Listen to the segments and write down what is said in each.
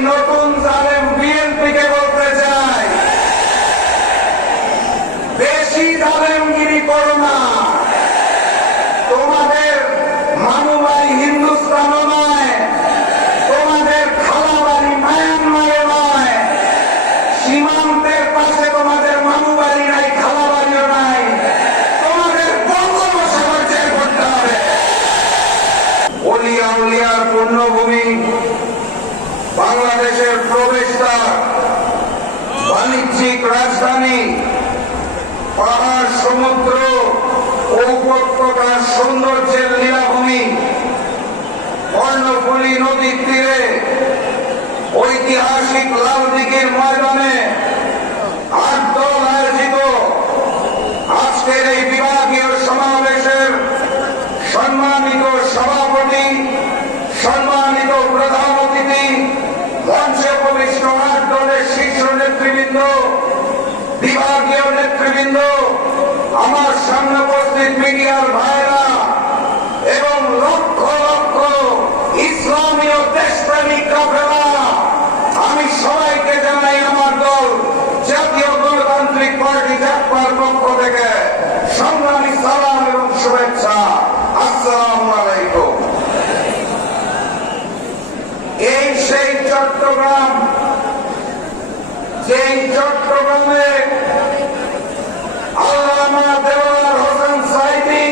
নতুন বাণিজ্যিক রাজধানী পাহাড়, সমুদ্র উপত্যকার সৌন্দর্যের লীলাভূমি। কর্ণফুলী নদীর তীরে, ঐতিহাসিক লালদিঘির ময়দানে আট আজকের এই বিভাগীয় সমাবেশের সম্মানিত সভাপতি নেতৃবৃন্দ বিভাগীয় নেতৃবৃন্দ আমার সামনে উপস্থিত মিডিয়ার ভাইরা এবং লক্ষ লক্ষ ইসলামীয় দেশপ্রেমিক কাফেলা আমি সবাইকে জানাই আমার দল জাতীয় গণতান্ত্রিক পার্টি জাতপার পক্ষ থেকে সংগ্রামী সালাম এবং শুভেচ্ছা আসসালামু আলাইকুম এই সেই চট্টগ্রাম যেই চট্টগ্রামে আল্লামা দেওয়ার হোসেন সাইদি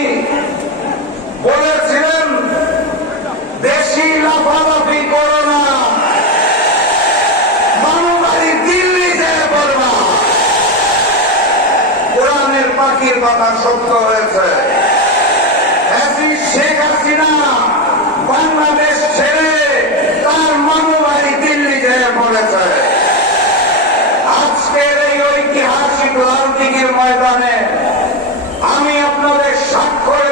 বলেছিলেন বেশি লাফালাফি না। পাখির কথা সত্য হয়েছে। ফ্যাসিস্ট শেখ হাসিনা বাংলাদেশ ছেড়ে তার মানবাড়ি দিল্লি যেয়ে পড়েছে আজকের এই ঐতিহাসিক লালদিঘির ময়দানে আমি আপনাদের সাক্ষ্য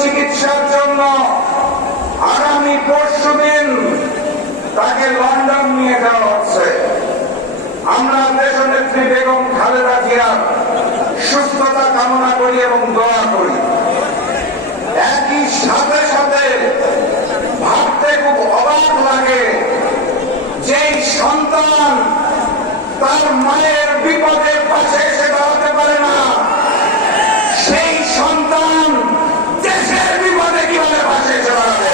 চিকিৎসার জন্য আগামী পরশু দিন তাকে লন্ডন নিয়ে যাওয়া হচ্ছে। আমরা দেশনেত্রী বেগম খালেদা জিয়ার সুস্থতা কামনা করি এবং দোয়া করি। একই সাথে সাথে ভাবতে খুব অবাক লাগে, যেই সন্তান তার মায়ের বিপদের পাশে এসে দাঁড়াতে পারে না সেই সন্তান দেশের বিপদে কীভাবে পাশে এসে দাঁড়াবে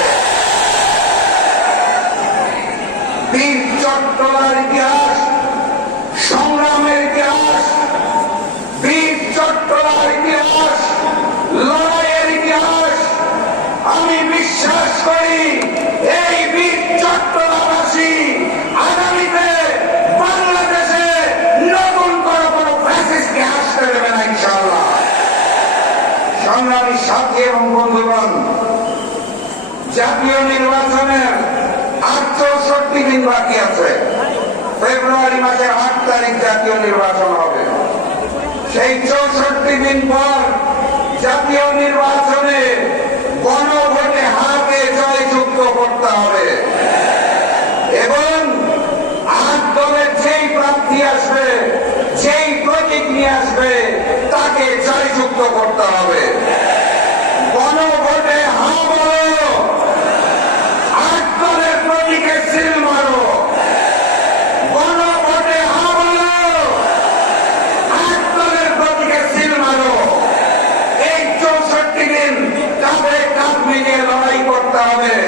বীর চট্টলার ইতিহাস, সংগ্রামের ইতিহাস, বীর চট্টলার ইতিহাস, লড়াইয়ের ইতিহাস, আমি বিশ্বাস করি এই বীর চট্টলাবাসী আগামীতে বাংলাদেশে নতুন করে কোনো ফ্যাসিস্টকে আসতে দেবে না, ইনশাআল্লাহ। সংগ্রামী সাথী এবং বন্ধুগণ, জাতীয় নির্বাচনের আট চৌষট্টি দিন বাকি আছে। ফেব্রুয়ারি মাসের আট তারিখ জাতীয় নির্বাচন হবে। সেই চৌষট্টি দিন পর জাতীয় নির্বাচনে গণভোটে হাতে জয়যুক্ত করতে হবে। এবং আট দলের যেই প্রার্থী আসবে, যেই প্রতীক নিয়ে আসবে, তাকে জয়যুক্ত করতে হবে গণভোটে হা বলো আট দলের প্রতীকে সিল মারো গণভোটে হা বলো আট দলের প্রতীকে সিল মারো এই চৌষট্টি দিন কাঁধে কাঁধ মিলিয়ে লড়াই করতে হবে।